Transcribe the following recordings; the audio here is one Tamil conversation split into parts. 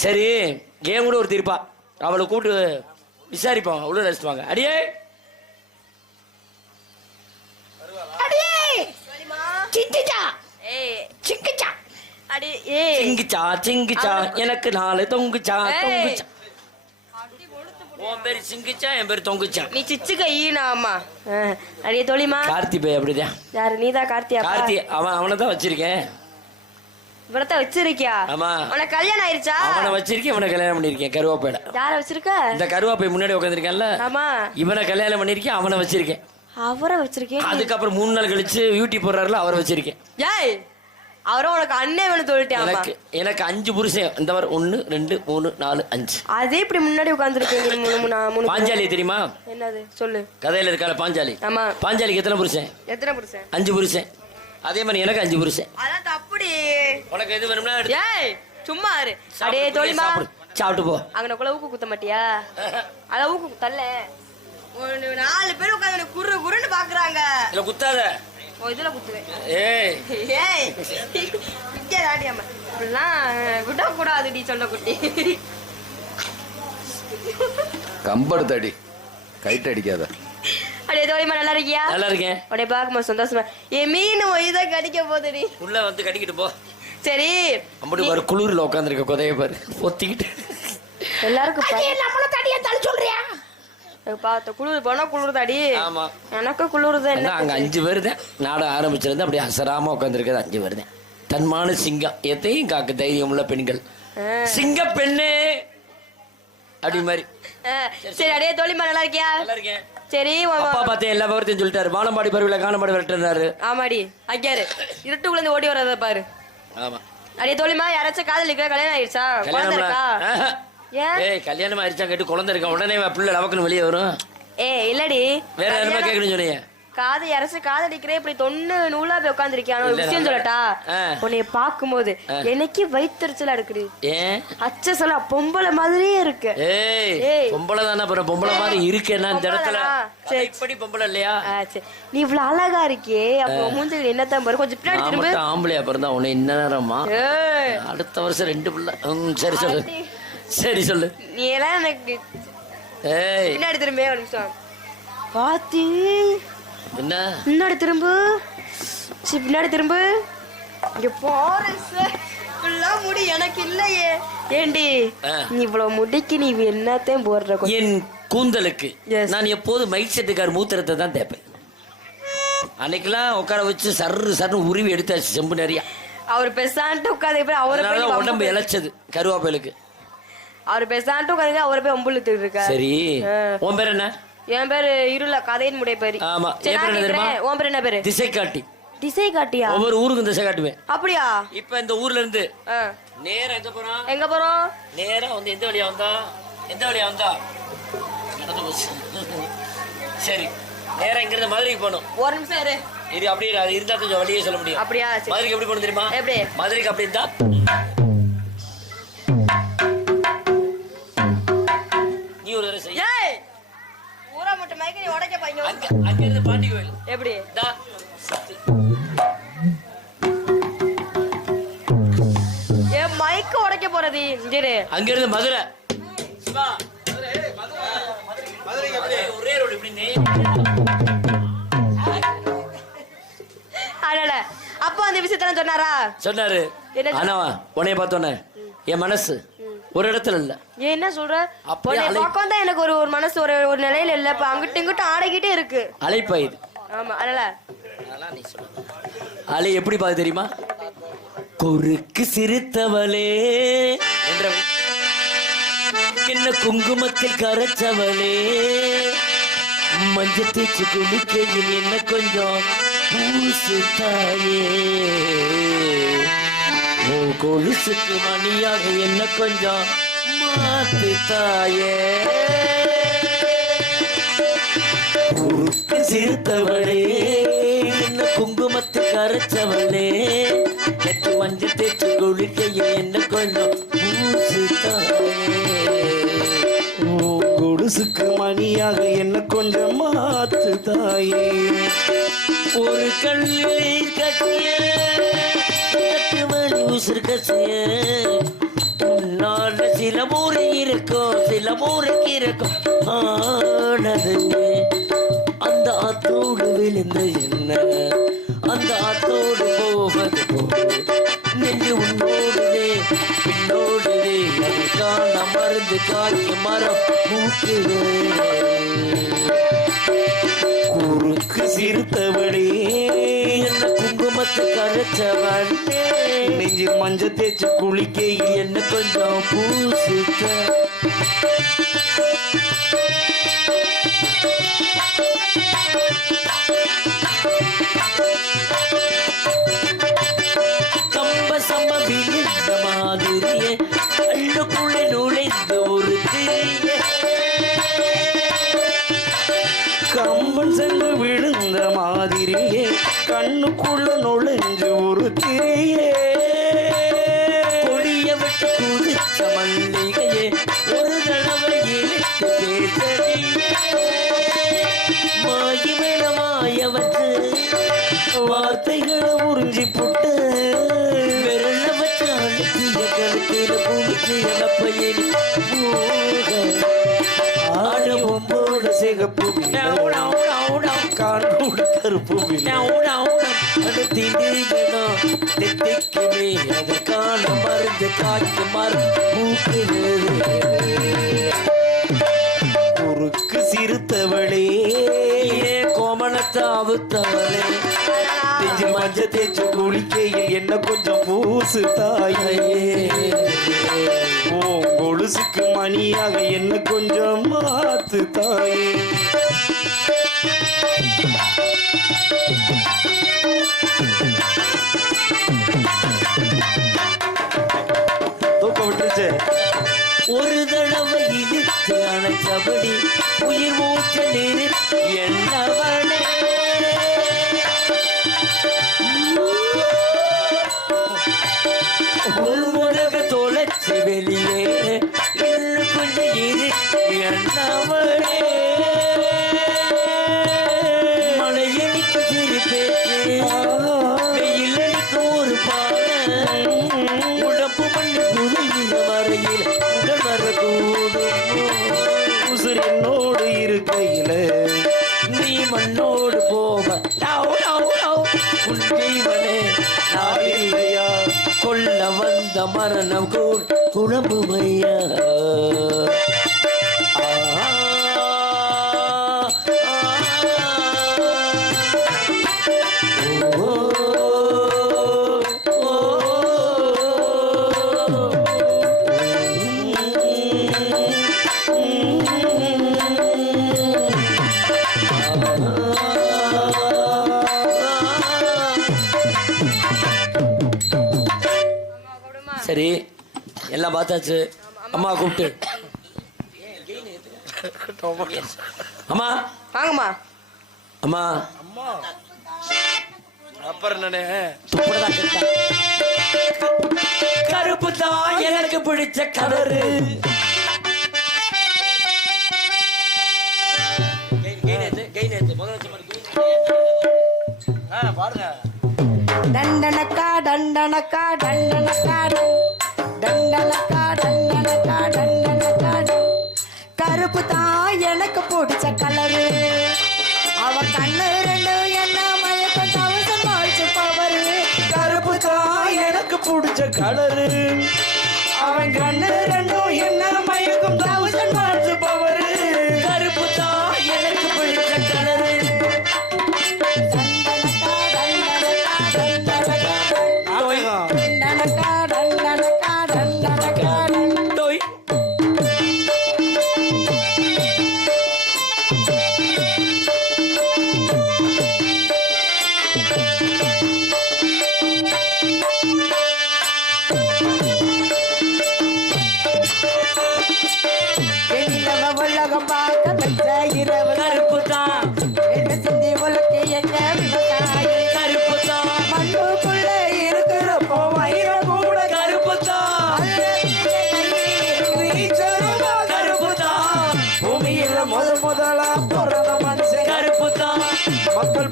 சரி ஏன் கூட ஒரு தீர்ப்பா அவளை கூப்பிட்டு விசாரிப்போம். உள்ள ரசிப்பாங்க அடியே! சிங்கிச்சா சிங்கிச்சா அடி ஏய் சிங்கிச்சா சிங்கிச்சா. எனக்கு நாலு தொங்குச்சா. தொங்குச்சா. உன் பேரு சிங்கிச்சா என் பேரு தொங்குச்சா? நீ சிச்சுக்க ஈனாமா அடியே தோழிமா. கார்த்தி பை அப்படிதான். யாரு நீதான் கார்த்தியா கார்த்தி அவன் அவனை தான் வச்சிருக்கேன். இவரத்த வச்சிருக்கியா? ஆமா. உனக்கு கல்யாணம் ஆயிருச்சா? அவனை வச்சிருக்கேன் இவனை கல்யாணம் பண்ணிருக்கேன் கருவாப்பையில. யார வச்சிருக்க? இந்த கருவாப்பை முன்னாடி உட்காந்துருக்கேன்ல ஆமா. இவனை கல்யாணம் பண்ணிருக்கேன் அவனை வச்சிருக்கேன். அவரை வச்சிருக்கேன். அதுக்கப்புறம் மூணு நாள் கழிச்சு யூடியூப் போடுறாருல அவரை வச்சிருக்கேன். ஏய் அவரும் உனக்கு அண்ணே வேணும் சொல்லிட்டேன் எனக்கு எனக்கு அஞ்சு புருஷன். இந்த மாதிரி ஒன்னு ரெண்டு மூணு நாலு அஞ்சு. அதே இப்படி முன்னாடி உட்காந்துருக்கீங்க மூணு மூணு மூணு பாஞ்சாலி தெரியுமா? என்னது? சொல்லு. கதையில இருக்கால பாஞ்சாலி. ஆமா. பாஞ்சாலிக்கு எத்தனை புருஷன்? எத்தனை புருஷன்? அஞ்சு புருஷன். அதே மாதிரி எனக்கு அஞ்சு புருஷன். அதான் தப்புடி. உனக்கு எது வேணும்னா எடுத்து. ஏய் சும்மா இரு. அடே தோழிமா. சாப்பிடு. சாப்பிட்டு போ. அங்கனக்குள்ள ஊக்கு குத்த மாட்டியா? அத ஊக்கு தள்ள. ஒரு நாலு பேர் உட்காந்து குரு குருன்னு பாக்குறாங்க. இல்ல குத்தாத. ஓ இதுல குத்துவேன். ஏய். ஏய். இங்கே தாடியாம இப்படிலாம் விடக்கூடாதுடி சொல்ல குட்டி. கம்பெடுத்தடி கைட்டு அடிக்காத. அடே தோழிமா நல்லா இருக்கியா? நல்லா இருக்கேன். அப்படியே பார்க்கும்போது சந்தோஷமா. என் மீன் இதை கடிக்க போகுதுடி உள்ள வந்து கடிக்கிட்டு போ. சரி. அம்படி பாரு குளிர்ல உட்காந்துருக்க குதைய பாரு. ஒத்திக்கிட்டு. எல்லாருக்கும் நம்மள தடியா சொல்றியா? பார்த்த குளிர் போனா குளிர் தாடி ஆமா. எனக்கு குளிருது என்ன அதான் அங்க அஞ்சு பேர் தான். நாட ஆரம்பிச்சிருந்து அப்படியே அசராம உட்காந்துருக்கிறது அஞ்சு பேர் தான். தன்மான சிங்கம். எத்தையும் காக்க தைரியம் உள்ள பெண்கள். சிங்க பெண்ணே. அப்படி மாதிரி. ஆ, சரி அடே தோழிமா நல்லா இருக்கியா? நல்லா இருக்கேன். சரி அப்பா பார்த்தேன் எல்லா விவரத்தையும் சொல்லிட்டாரு. வானம்பாடி பருவில காணப்பாடி விரட்டுறாரு ஆமாடி. அங்கேயாரு. இருட்டுக்குள்ள இருந்து ஓடி வர்றத பாரு. ஆமா. அடே தோழிமா யாராச்சும் காதலிக்கிற கல்யாணம் ஆயிடுச்சா குழந்தை இருக்கா? கல்யாணம் ஏன்? ஏய் கல்யாணம் ஆயிடுச்சா கேட்டு குழந்தை இருக்கா? உடனே பிள்ளை லவக்குன்னு வெளியே வரும். ஏ இல்லடி. வேற கல்யாணம்- கேட்கணும்னு சொன்னீங்க? காது யாராச்சும் காதலிக்கிறே இப்படி தொன்னு நூலா போய் உட்காந்துருக்கியான ஒரு இல்ல, விஷயம் சொல்லட்டா. உன்னைய பாக்கும்போது. எனக்கு வயிற்றுச்சலா இருக்குது அச்ச சொல்ல பொம்பளை மாதிரியே இருக்கு. பொம்பளை தானே அப்புறம் பொம்பளை மாதிரி இருக்கேன்னா இந்த பொம்பளை இடத்துல தானா? இப்படி பொம்பளை இல்லையா. நீ இவ்வளவு அழகா இருக்கியே. அப்போ மூஞ்சில் என்னத்தான் பாரு. கொஞ்சம் பின்னாடி திரும்ப. ஆம்பளையா பிறந்தா உன்னை என்ன நேரமா? அடுத்த வருஷம் ரெண்டு பிள்ளை. சரி சொல்லு. சரி சொல்லு. நீ எல்லாம் எனக்கு பின்னாடி திரும்ப ஒரு நிமிஷம். பாத்தி. என்ன? முன்னாடி திரும்ப. சரி பின்னாடி திரும்ப. இங்க போற ஃபுல்லா முடி எனக்கு இல்லையே. ஏண்டி. நீ இவ்வளவு முடிக்கு நீ என்னத்தையும் போடுற என் கூந்தலுக்கு. நான் எப்போது மைக் செட்டுக்கார் மூத்திரத்தை தான் தேப்பேன் அன்னைக்கெல்லாம் உட்கார வச்சு சர்ரு சர்ரு உருவி எடுத்தாச்சு செம்பு நிறைய. அவர் பெசான்ட்டு உட்காந்து அவரை போய் நீ உடம்பு இழைச்சது கருவாப்பையிலுக்கு அவர் பெசான்ட்டு உட்காந்து அவரை போய் ஒம்புழுத்து இருக்க. சரி. உன் பேர் என்ன? என் பேரு இருள கதையின் முடைய பேரு ஆமா. என் பேர் என்ன தெரியுமா? உன் பேர் என்ன பேரு? திசை காட்டி திசை காட்டியா ஒவ்வொரு ஊருக்கும் திசை காட்டுவேன். அப்படியா? இப்ப இந்த ஊர்ல இருந்து. நேரா எங்க போறோம் எங்க போறோம்? நேரா வந்து எந்த வழியா வந்தா? எந்த வழியா வந்தா? நடந்து போச்சு. சரி நேரா இங்க இருந்து மதுரைக்கு போகணும். ஒரு நிமிஷம் இரு. இது அப்படியே இருந்தா கொஞ்சம் வழியே சொல்ல முடியும். அப்படியா மதுரைக்கு எப்படி போகணும் தெரியுமா? எப்படி? மதுரைக்கு அப்படி இருந்தா மயக்க நீ உடைக்க பாங்க அங்க அங்க இருந்து பாண்டி கோயில். எப்படி. ஏன் மைக்க உடைக்க போறது இங்க இரு. அங்க இருந்து மதுரை. ஒரே ரோடு இப்படி நேரா. அடட அப்பா அந்த விஷயத்தெல்லாம் சொன்னாரா? சொன்னாரு. என்ன ஆனா உன்னைய பார்த்தோன்னே என் மனசு. ஒரு இடத்துல இல்ல. ஏன் என்ன சொல்ற? பார்க்கவும் தான் எனக்கு ஒரு ஒரு மனசு ஒரு ஒரு நிலையில இல்ல. இப்ப அங்கிட்டு இங்கிட்டு ஆடைக்கிட்டே இருக்கு. அலைப்பாயுது. ஆமா அதனால. அலை எப்படி பாது தெரியுமா? குறுக்கு சிரித்தவளே. என்ற என்ன குங்குமத்தில் கரைச்சவளே. மஞ்சள் தேய்ச்சி குளிக்கையில் என்ன கொஞ்சம் பூசு தாயே உன் கொலுசுக்கு மணியாக என்ன கொஞ்சம் மாத்து தாயே. உருக்கு சிரித்தவளே என்ன குங்குமத்து கரைச்சவளே. நெத்து மஞ்சள் தேய்ச்சி குளிக்கையில் என்ன கொஞ்சம் பூசு தாயே. உன் கொலுசுக்கு மணியாக என்ன கொஞ்சம் மாத்து தாயே. ஒரு கல்லை கட்டிய கட்டுமணி உசுறு சில ஊரு இருக்கும் சில ஊருக்கு இருக்கும். ஆனது அந்த ஆத்தோடு விழுந்த என்ன? அந்த ஆத்தோடு போவது நெஞ்சு உன்னோடுதே பின்னோடுதே அதை காண மருந்து காய்க்கு மரம் மூக்குதே குறுக்கு சிறுத்தவளே. என்ன குங்குமத்தை கரைச்சவன் நெஞ்சில் மஞ்ச தேய்ச்சி குளிக்கையில் என்ன கொஞ்சம் பூசித்த கம்ப சம்ப விழுந்த மாதிரியே கண்ணுக்குள்ளே நுழைந்த ஒரு திரிய. கம்பன் சென்று விழுந்த மாதிரியே கண்ணுக்குள்ள நுழைஞ்சு ஒரு திரியே கொடிய விட்டு குதிச்ச மல்லிகையே ஒரு தடவை இழுத்து பேசடியே மாயி மாய வச்சு வார்த்தைகளை உறிஞ்சி புட்டு விரல வச்சு அழுத்திய ஆடவும் போட சிகப்பு காணோடு கருப்பு விழா. தித்திக்குமே அதற்கான மருந்து காய்க்கு மருந்து குறுக்கு சிறுத்தவளே கோமணத்தை அவுத்தவளே தெஞ்சு மஞ்ச தேய்ச்சி குளிக்கையில் என்ன கொஞ்சம் பூசு தாயே ஓ கொலுசுக்கு மணியாக என்ன கொஞ்சம் மாத்து தாயே தூக்க விட்டுருச்சு. ஒரு தடவை இழுத்து அணைச்சபடி உயிர் மூச்சு நிறுத்தி வந்த மரணம் கூட குழம்புமையா சரி எல்லாம் பார்த்தாச்சு. அம்மா கூப்பிட்டு. அம்மா. வாங்கம்மா. அம்மா. அப்புறம் என்னண்ணே? துப்புரதா கேட்டா. கருப்பு தான் எனக்கு பிடிச்ச கலரு. டண்டனக்கா டண்டனக்கா டண்டனக்கா டன். டண்டனக்கா டண்டனக்கா டண்டனக்கா கருப்பு தான் எனக்கு பிடிச்ச கலரு அவ கண்ணு ரெண்டு என்ன மயக்கம் தவசம் வாழ்ச்சு பவரு கருப்பு தான் எனக்கு பிடிச்ச கலரு அவன் கண்ணு ரெண்டும் என்ன மயக்கம் பூமியில முத முதலா பிறந்த மனுஷன் கருப்பு தான். மக்கள்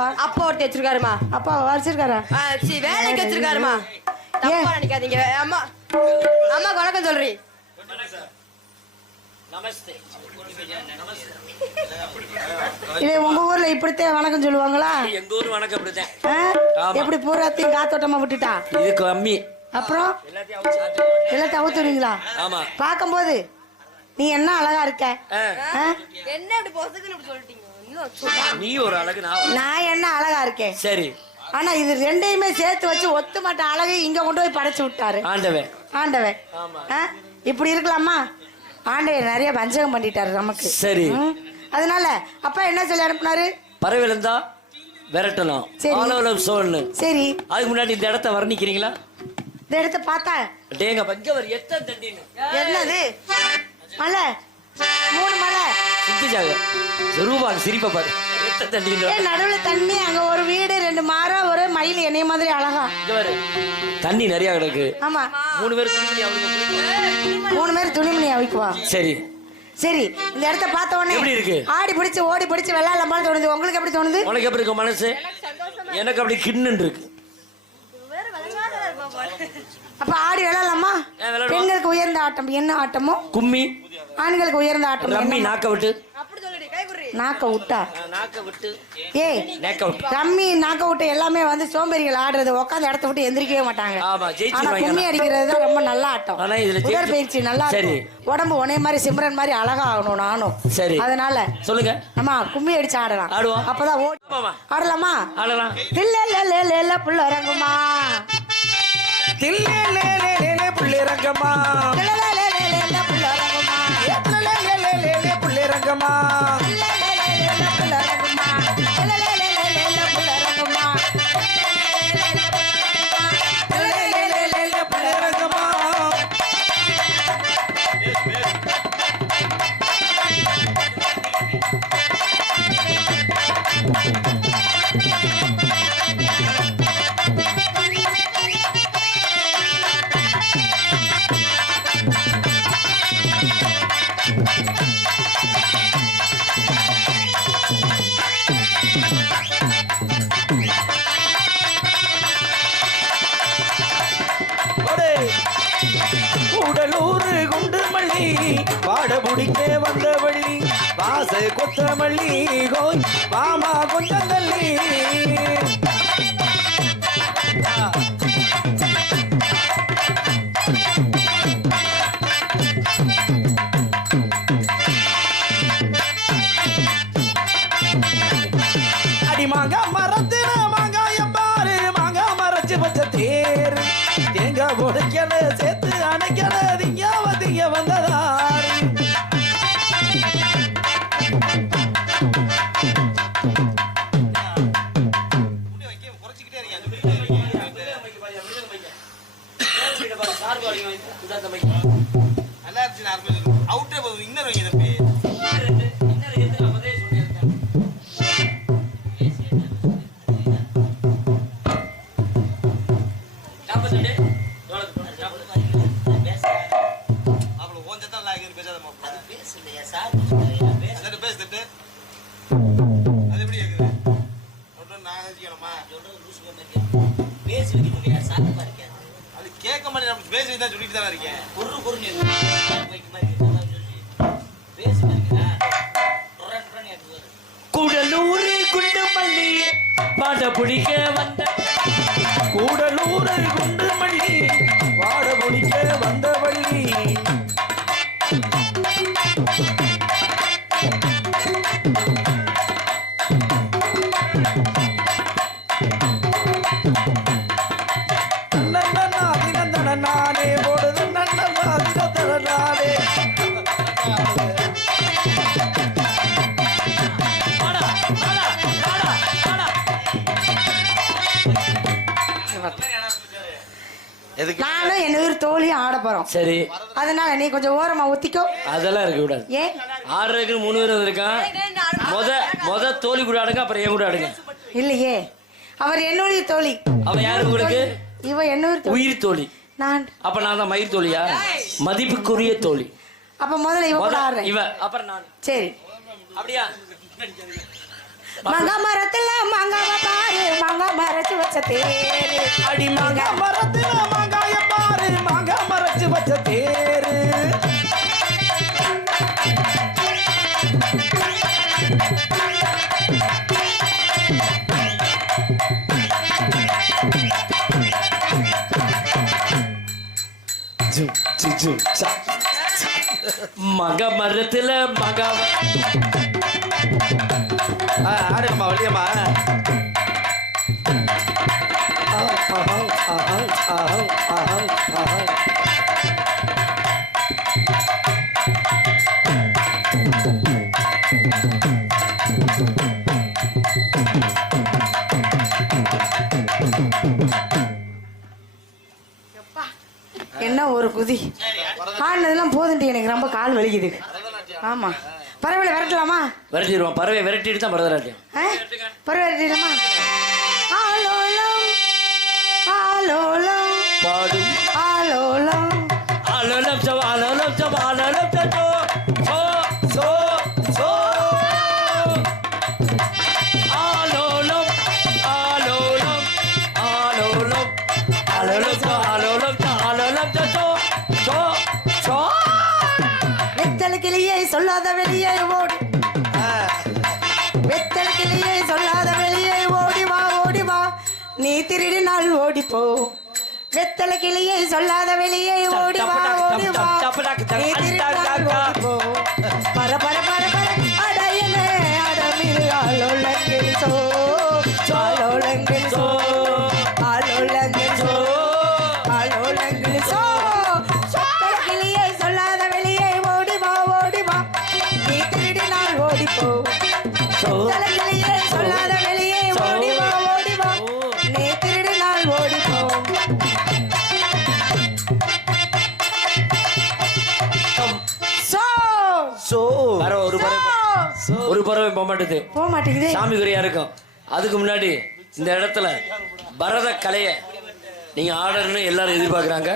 பாப்பா அப்பா ஒருத்தி வச்சிருக்காருமா. அப்பா வச்சிருக்காரா? ஆ, சீ, வேலைக்கு வச்சிருக்காருமா. தப்பா நினைக்காதீங்க. அம்மா அம்மா வணக்கம் சொல்றீ. இது உங்க ஊர்ல இப்படித்தான் வணக்கம் சொல்லுவாங்களா? எங்க ஊர் வணக்கம் அப்படித்தான் ஆ? ஆமா. எப்படி பூராத்தையும் காத்தோட்டமா விட்டுட்டா? இது கம்மி. அப்புறம்? எல்லாத்தையும் அவுத்துறீங்களா ஆமா. பார்க்கும்போது நீ என்ன அழகா இருக்க? ஆ, ஆ? என்ன இப்படி பொசுக்குன்னு இப்படி சொல்லிட்டீங்க? இன்னும் சொல்லுங்க. நீ ஒரு அழகு நான் என்ன அழகா இருக்கேன்? சரி. ஆனா இது ரெண்டையுமே சேர்த்து வச்சு ஒத்து மாட்ட அழகை இங்க கொண்டு போய் படைச்சு விட்டாரு. ஆண்டவன். ஆண்டவன்? இப்படி இருக்கலாமா? ஆண்டவன் நிறைய வஞ்சகம் பண்ணிட்டாரு நமக்கு. சரி? அதனால அப்பா என்ன சொல்லி அனுப்புனாரு? பறவை இருந்தா விரட்டணும். சரி. ஆலோலம் சோழனு சரி. அதுக்கு முன்னாடி இந்த இடத்த வர்ணிக்கிறீங்களா? இந்த இடத்த பார்த்தா? டேங்க எத்தனை என்னது? மலை. மூணு மலை. சித்துஜாக ரூபாங்க சிரிப்பை பாரு. நடுவுல தண்ணி அங்க ஒரு வீடு ரெண்டு மரம் ஒரு மயில் என்னைய மாதிரி அழகா. தண்ணி நிறைய கிடக்கு. ஆமா. மூணு பேர் துணி அவருக்கு குளிக்கணும். மூணு பேர் துணிமணி அவிக்குவா? சரி. சரி இந்த இடத்த பார்த்த உடனே எப்படி இருக்கு? ஆடி பிடிச்சு ஓடி பிடிச்சு விளையாடலாமான்னு தோணுது. உங்களுக்கு எப்படி தோணுது? உனக்கு எப்படி இருக்கு மனசு? எனக்கு அப்படி கிண்ணுன்னு இருக்கு. அப்ப ஆடி விளையாடலாமா? பெண்களுக்கு உயர்ந்த ஆட்டம். என்ன ஆட்டமோ? கும்மி. ஆண்களுக்கு உயர்ந்த ஆட்டம் ரம்மி? நாக்க விட்டு. அப்படி சொல்லிடு கை குடுறி. நாக்க விட்டா? நாக்க விட்டு. ஏய் நேக்க விட்டு. ரம்மி நாக்க விட்டு எல்லாமே வந்து சோம்பேறிகள் ஆடுறது உட்காந்து இடத்த விட்டு எந்திரிக்கவே மாட்டாங்க. ஆமா, ஆனா கும்மி. அடிக்கிறது தான் ரொம்ப நல்ல ஆட்டம். ஆனா இதுல ஜெயிச்சு- உடற்பயிற்சி நல்லா உடம்பு உனே மாதிரி சிம்ரன் மாதிரி அழகா ஆகணும் நானும். சரி. அதனால சொல்லுங்க. நம்ம கும்மி அடிச்சு ஆடலாம். ஆடுவோம். அப்பதான் ஓடி ஆமாமா. ஆடலாமா? ஆடலாம். இல்ல இல்ல இல்ல இல்ல இல்ல புள்ள இறங்குமா தில்லே லே புள்ளிரங்கம்மா கொத்தமல்லி கோய் மாமா கொஞ்சம் தள்ளி அடி மாங்கா பாரு மாங்கா மறைச்சு வச்ச தேர். எங்க உடைக்கல சேர்த்து பேசி தான் சொல்லிட்டு தானே இருக்கேன். குடலூர் குண்டு போறோம். சரி. அதனால நீ கொஞ்சம் ஓரமா ஒத்திக்கோ அதெல்லாம் இருக்க கூடாது. ஏன் ஆடுறதுக்கு மூணு பேர் வந்திருக்கான். முத முத தோழி கூட ஆடுங்க அப்புறம் என் கூட ஆடுங்க. இல்லையே. அவர் என்னுடைய தோழி. அவன் யாரு உங்களுக்கு? இவ தோழி. உயிர் தோழி. நான். அப்ப நான் தான் மயிர் தோழியா? மதிப்புக்குரிய தோழி. அப்ப முதல்ல இவ கூட ஆடுறேன். இவ அப்புறம் நான். சரி. அப்படியா? மங்கா மரத்துல மாங்காவ பாரு மாங்கா மரச்சு வச்ச தேரு. அடி மாங்கா மரத்துல மாங்காய பாரு மாங்கா மரச்சு வச்ச தேரு. மக மரத்துல மக ஆடுங்கம்மா வெளியம்மா என்ன ஒரு குதி. ஆடினதெல்லாம் போதுண்டி எனக்கு ரொம்ப கால் வலிக்குது. ஆமா. பரவாயில்ல விரட்டலாமா? விரட்டிடுவான் பறவை விரட்டிட்டு தான் பரதநாட்டியம். ஆ? பரவாயில்ல விரட்டலாமா ஆலோலம் ஆலோலம் பாடும். ஆலோலம். அலலம் சவ அலலம் சவ. சொல்லாத வெளியே ஓடி. வெத்தல கிளியை சொல்லாத வெளியே ஓடி வா ஓடி வா. நீ திருடினால் ஓடி போ. வெத்தல கிளியை சொல்லாத வெளியே ஓடி வா ஓடி வா. நீ திருடினால் ஓடி போ. ஒரு பறவை போக மாட்டேது. போக மாட்டேங்குதே. சாமி குறியா இருக்கும். அதுக்கு முன்னாடி இந்த இடத்துல பரத கலையை நீங்க ஆடணும்னு எல்லாரும் எதிர்பார்க்கறாங்க.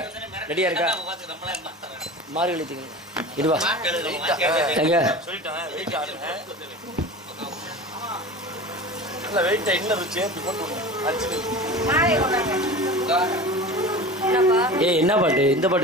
ரெடியா இருக்கா? மாறி எழுத்துங்க இதுவா எங்க? என்ன பாட்டு? இந்த பாட்டு